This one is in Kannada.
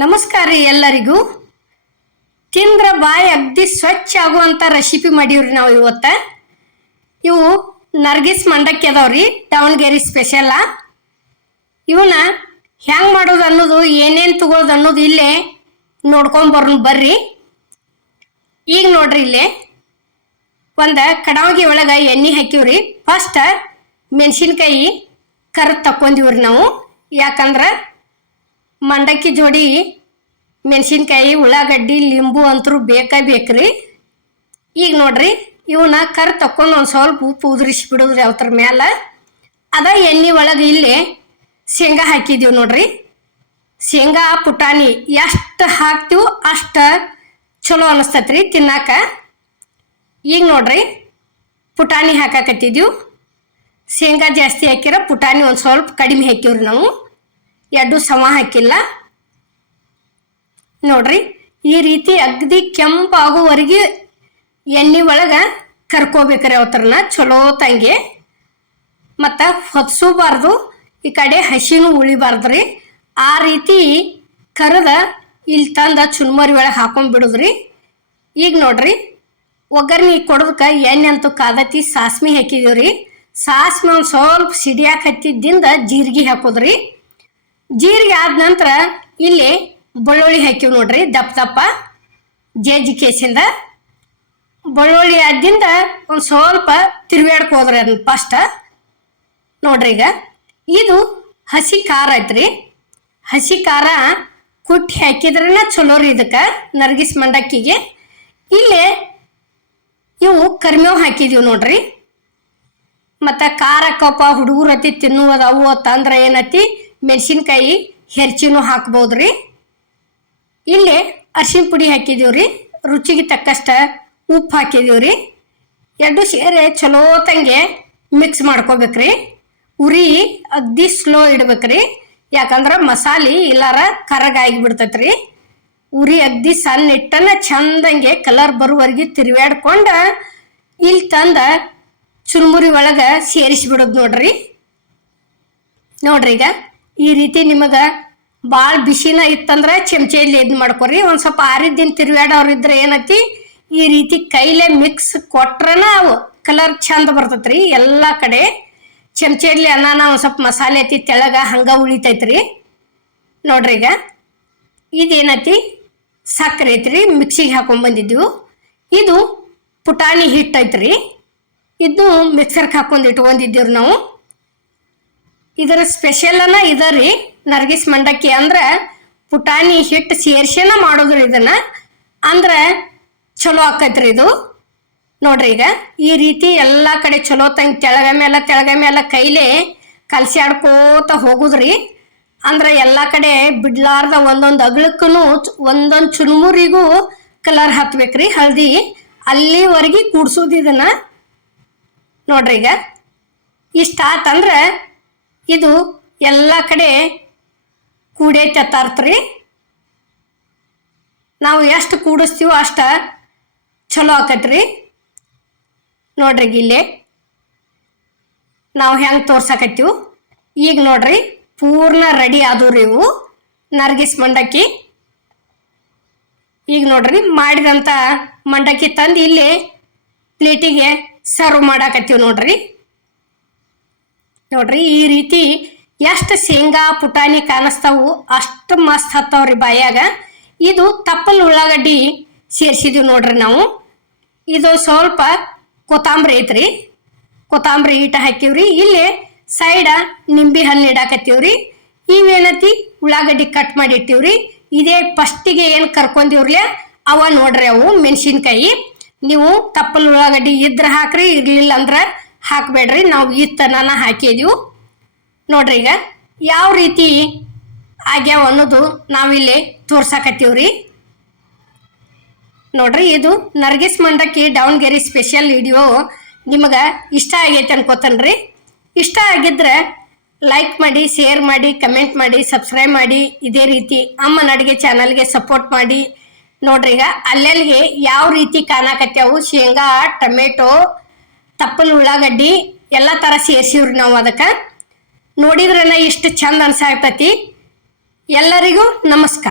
ನಮಸ್ಕಾರ ರೀ ಎಲ್ಲರಿಗೂ. ತಿಂದ್ರ ಬಾಯಿ ಅಗ್ದಿ ಸ್ವಚ್ಛ ಆಗುವಂಥ ರೆಸಿಪಿ ಮಾಡೀವ್ರಿ ನಾವು ಇವತ್ತ. ಇವು ನರ್ಗಿಸ್ ಮಂಡಕ್ಕಿ ಅದಾವ್ರಿ ದಾವಣಗೆರೆ ಸ್ಪೆಷಲ್ಲ ಇವನ್ನ ಹೆಂಗೆ ಮಾಡೋದು ಅನ್ನೋದು, ಏನೇನು ತಗೊಳ್ಳೋದು ಅನ್ನೋದು ಇಲ್ಲೇ ನೋಡ್ಕೊಂಡ್ ಬರೋಣ ಬರ್ರಿ. ಈಗ ನೋಡ್ರಿ ಇಲ್ಲೇ. ಒಂದು ಕಡಾವಗಿ ಒಳಗೆ ಎಣ್ಣೆ ಹಾಕಿವ್ರಿ. ಫಸ್ಟ್ ಮೆಣಸಿನ್ಕಾಯಿ ಕರ್ದು ತಕ್ಕೊಂಡಿವ್ರಿ ನಾವು. ಯಾಕಂದ್ರೆ ಮಂಡಕ್ಕಿ ಜೋಡಿ ಮೆಣಸಿನ್ಕಾಯಿ, ಉಳ್ಳಾಗಡ್ಡಿ, ಲಿಂಬು ಅಂತರೂ ಬೇಕೇ ಬೇಕ್ರಿ? ಈಗ ನೋಡ್ರಿ ಇವನ್ನ ಕರ್ ತಕೊಂಡು ಒಂದು ಸ್ವಲ್ಪ ಉಪ್ಪು ಉದುರಿಸಿ ಬಿಡೋದ್ರಿ ಅವತ್ರ ಮ್ಯಾಲ. ಅದ ಎಣ್ಣೆ ಒಳಗೆ ಇಲ್ಲಿ ಶೇಂಗಾ ಹಾಕಿದೀವಿ ನೋಡ್ರಿ. ಶೇಂಗಾ, ಪುಟಾಣಿ ಎಷ್ಟು ಹಾಕ್ತೀವೋ ಅಷ್ಟು ಚಲೋ ಅನಿಸ್ತೈತ್ರಿ ತಿನ್ನಾಕ. ಈಗ ನೋಡ್ರಿ, ಪುಟಾಣಿ ಹಾಕಾಕತ್ತಿದ್ದೀವಿ ಶೇಂಗಾ ಜಾಸ್ತಿ ಹಾಕಿರೋ ಪುಟಾಣಿ ಒಂದು ಸ್ವಲ್ಪ ಕಡಿಮೆ ಹಾಕಿವ್ರಿ ನಾವು. ಎರಡು ಸಮ ಹಾಕಿಲ್ಲ. ನೋಡ್ರಿ, ಈ ರೀತಿ ಅಗ್ದಿ ಕೆಂಪಾಗುವವರೆಗೆ ಎಣ್ಣೆ ಒಳಗೆ ಕರ್ಕೋಬೇಕ್ರಿ ಅವತ್ರನ, ಚಲೋ ತಂಗಿ. ಮತ್ತು ಹೊತ್ಸೂಬಾರ್ದು, ಈ ಕಡೆ ಹಸಿನೂ ಉಳಿಬಾರ್ದ್ರಿ. ಆ ರೀತಿ ಕರೆದ ಇಲ್ಲಿ ತಂದ ಚುನ್ಮರಿ ಒಳಗೆ ಹಾಕೊಂಡ್ಬಿಡುದ್ರಿ ಈಗ ನೋಡ್ರಿ, ಒಗ್ಗರಣೆ ಕೊಡೋದಕ್ಕೆ ಎಣ್ಣೆ ಅಂತೂ ಕಾದತಿ, ಸಾಸ್ಮಿ ಹಾಕಿದೀವ್ರಿ. ಸಾಸ್ಮಿ ಒಂದು ಸ್ವಲ್ಪ ಸಿಡಿಯಾಕತ್ತಿದ್ದಿಂದ ಜೀರಿಗೆ ಹಾಕೋದ್ರಿ. ಜೀರಿಗೆ ಆದ ನಂತರ ಇಲ್ಲಿ ಬೆಳ್ಳುಳ್ಳಿ ಹಾಕಿವಿ ನೋಡ್ರಿ, ದಪ್ಪ ದಪ್ಪ ಜೇಜಿ ಕೇಸಿಂದ. ಬೆಳ್ಳುಳ್ಳಿ ಆದಿಂದ ಒಂದು ಸ್ವಲ್ಪ ತಿರುವಾಡ್ಕ ಹೋದ್ರಿ ಅದನ್ನ ಫಸ್ಟ್ ನೋಡ್ರಿ ಈಗ. ಇದು ಹಸಿ ಖಾರ ಐತ್ರಿ. ಹಸಿ ಖಾರ ಕುಟ್ಟಿ ಹಾಕಿದ್ರನ ಚಲೋ ರೀ ಇದಕ್ಕೆ, ನರ್ಗಿಸ್ ಮಂಡಕ್ಕಿಗೆ. ಇಲ್ಲಿ ಇವು ಕರಿಮೇವು ಹಾಕಿದೀವಿ ನೋಡ್ರಿ. ಮತ್ತು ಖಾರ, ಕಪ್ಪ, ಹುಡುಗರು ಅತಿ ತಿನ್ನುವುದು ಅವು ತಂದ್ರೆ ಏನತಿ? ಮೆಣಸಿನ್ಕಾಯಿ ಹೆರ್ಚಿನೂ ಹಾಕ್ಬೋದ್ರಿ. ಇಲ್ಲಿ ಅರ್ಶಿನ ಪುಡಿ ಹಾಕಿದೀವ್ರಿ. ರುಚಿಗೆ ತಕ್ಕಷ್ಟ ಉಪ್ಪು ಹಾಕಿದೀವ್ರಿ. ಎರಡು ಸೇರಿ ಚಲೋ ತಂಗೆ ಮಿಕ್ಸ್ ಮಾಡ್ಕೋಬೇಕ್ರಿ. ಉರಿ ಅಗ್ದಿ ಸ್ಲೋ ಇಡ್ಬೇಕ್ರಿ. ಯಾಕಂದ್ರೆ ಮಸಾಲೆ ಇಲ್ಲಾರ ಕರಗಾಗಿ ಬಿಡ್ತೈತ್ರಿ. ಉರಿ ಅಗ್ದಿ ಸಣ್ಣ ಇಟ್ಟನ ಚಂದಂಗೆ ಕಲರ್ ಬರುವವರೆಗೆ ತಿರುವಾಡ್ಕೊಂಡು ಇಲ್ಲಿ ತಂದ ಚುರುಮುರಿ ಒಳಗೆ ಸೇರಿಸಿಬಿಡೋದು ನೋಡ್ರಿ. ನೋಡ್ರಿ ಈಗ. ಈ ರೀತಿ ನಿಮಗೆ ಭಾಳ ಬಿಸಿನ ಇತ್ತಂದ್ರೆ ಚಮಚೆಯಲ್ಲಿ ಇದು ಮಾಡ್ಕೊರಿ. ಒಂದು ಸ್ವಲ್ಪ ಆರಿದ್ದಿನ ತಿರುಗಾಡೋರು ಇದ್ರೆ ಏನೈತಿ, ಈ ರೀತಿ ಕೈಲೇ ಮಿಕ್ಸ್ ಕೊಟ್ರನ ಅವು ಕಲರ್ ಚಂದ ಬರ್ತೈತ್ರಿ. ಎಲ್ಲ ಕಡೆ ಚಮಚೆಯಲ್ಲಿ ಅನ್ನನ ಒಂದು ಸ್ವಲ್ಪ ಮಸಾಲೆ ಐತಿ, ತೆಳಗ ಹಂಗ ಉಳಿತೈತ್ರಿ. ನೋಡ್ರಿ ಈಗ. ಇದೇನೈತಿ ಸಕ್ಕರೆ ಐತ್ರಿ ಮಿಕ್ಸಿಗೆ ಹಾಕೊಂಡ್ ಬಂದಿದ್ದೀವಿ ಇದು ಪುಟಾಣಿ ಹಿಟ್ಟು ಐತ್ರಿ ಇದು ಮಿಕ್ಸರ್ಗೆ ಹಾಕೊಂಡು ಇಟ್ಕೊಂಡಿದ್ದೀವ್ರಿ ನಾವು. ಇದರ ಸ್ಪೆಷಲ್ ಅನ್ನ ಇದರಿ ನರ್ಗಿಸ್ ಮಂಡಕ್ಕಿ. ಅಂದ್ರೆ ಪುಟಾಣಿ ಹಿಟ್ಟು ಸೇರ್ಸೇನ ಮಾಡೋದ್ರಿ ಇದನ್ನ. ಅಂದ್ರೆ ಚಲೋ ಆಕೈತ್ರಿ ಇದು. ನೋಡ್ರಿ ಈಗ ಈ ರೀತಿ ಎಲ್ಲ ಕಡೆ ಚಲೋ ತಂಗ್ ತೆಳಗ ಮೇಲೆ ತೆಳಗ ಮೇಲೆ ಕೈಲೇ ಕಲಸಾಡ್ಕೋತ ಹೋಗುದ್ರಿ. ಅಂದ್ರೆ ಎಲ್ಲ ಕಡೆ ಬಿಡ್ಲಾರ್ದ ಒಂದೊಂದು ಅಗ್ಳಕ್ಕೂ ಒಂದೊಂದು ಚುರುಮುರಿಗೂ ಕಲರ್ ಹತ್ಬೇಕ್ರಿ ಹಳದಿ. ಅಲ್ಲಿವರೆಗೆ ಕೂಡ್ಸೋದು ಇದನ್ನ. ನೋಡ್ರಿ ಈಗ ಇಷ್ಟ ಆತಂದ್ರೆ ಇದು ಎಲ್ಲ ಕಡೆ ಕೂಡೈತೆ ತರ್ತ್ರಿ ನಾವು ಎಷ್ಟು ಕೂಡಿಸ್ತೀವೋ ಅಷ್ಟು ಚಲೋ ಆಕತ್ರಿ. ನೋಡ್ರಿ ಇಲ್ಲಿ ನಾವು ಹೆಂಗೆ ತೋರ್ಸಕತ್ತೀವಿ? ಈಗ ನೋಡ್ರಿ, ಪೂರ್ಣ ರೆಡಿ ಆದವ್ರಿ ಇವು. ನರ್ಗಿಸ್ ಮಂಡಕ್ಕಿ. ಈಗ ನೋಡ್ರಿ ಮಾಡಿದಂಥ ಮಂಡಕ್ಕಿ ತಂದು ಇಲ್ಲಿ ಪ್ಲೇಟಿಗೆ ಸರ್ವ್ ಮಾಡಾಕತ್ತೀವಿ ನೋಡ್ರಿ. ನೋಡ್ರಿ, ಈ ರೀತಿ ಎಷ್ಟು ಶೇಂಗಾ, ಪುಟಾಣಿ ಕಾಣಿಸ್ತಾವು. ಅಷ್ಟು ಮಸ್ತ್ ಹತ್ತವ್ರಿ ಬಾಯಾಗ. ಇದು ತಪ್ಪಲ್ ಉಳ್ಳಾಗಡ್ಡಿ ಸೇರಿಸಿದೀವಿ ನೋಡ್ರಿ ನಾವು. ಇದು ಸ್ವಲ್ಪ ಕೊತ್ತಂಬರಿ ಐತ್ರಿ. ಕೊತ್ತಂಬರಿ ಈಟ ಹಾಕಿವ್ರಿ ಇಲ್ಲಿ ಸೈಡ ನಿಂಬೆ ಹಣ್ಣು ಇಡಾಕತ್ತೀವ್ರಿ. ಇವೇನತಿ ಉಳ್ಳಾಗಡ್ಡಿ ಕಟ್ ಮಾಡಿ ಇಟ್ಟಿವ್ರಿ ಇದೇ ಫಸ್ಟಿಗೆ ಏನು ಕರ್ಕೊಂಡಿವ್ರಲ್ಲ ಅವ ನೋಡ್ರಿ ಅವು ಮೆಣಸಿನ್ಕಾಯಿ. ನೀವು ತಪ್ಪಲ್ ಉಳ್ಳಾಗಡ್ಡಿ ಇದ್ರೆ ಹಾಕ್ರಿ, ಇರ್ಲಿಲ್ಲ ಅಂದ್ರೆ ಹಾಕಬೇಡ್ರಿ. ನಾವು ಈ ತನನ ಹಾಕಿದೀವಿ. ನೋಡ್ರಿ ಈಗ ಯಾವ ರೀತಿ ಆಗ್ಯಾವ ಅನ್ನೋದು ನಾವಿಲ್ಲಿ ತೋರ್ಸಾಕತ್ತೀವ್ರಿ. ನೋಡ್ರಿ, ಇದು ನರ್ಗಿಸ್ ಮಂಡಕ್ಕಿ ದಾವಣಗೆರೆ ಸ್ಪೆಷಲ್ ವಿಡಿಯೋ ನಿಮಗೆ ಇಷ್ಟ ಆಗೈತೆ ಅನ್ಕೋತನ್ರಿ. ಇಷ್ಟ ಆಗಿದ್ರೆ ಲೈಕ್ ಮಾಡಿ ಶೇರ್ ಮಾಡಿ ಕಮೆಂಟ್ ಮಾಡಿ ಸಬ್ಸ್ಕ್ರೈಬ್ ಮಾಡಿ. ಇದೇ ರೀತಿ ಅಮ್ಮನ ಅಡುಗೆ ಚಾನಲ್ಗೆ ಸಪೋರ್ಟ್ ಮಾಡಿ. ನೋಡ್ರಿ ಈಗ ಅಲ್ಲೆಲ್ಲಿಗೆ ಯಾವ ರೀತಿ ಕಾಣಕತ್ಯಾವು? ಶೇಂಗಾ, ಟೊಮೆಟೊ ತಪ್ಪಲ್ ಉಳ್ಳಾಗಡ್ಡಿ ಎಲ್ಲ ಥರ ಸೇರ್ಸಿವ್ರಿ ನಾವು ಅದಕ್ಕೆ. ನೋಡಿದ್ರನ ಇಷ್ಟು ಚಂದ ಅನ್ಸಾಗ್ತತಿ. ಎಲ್ಲರಿಗೂ ನಮಸ್ಕಾರ.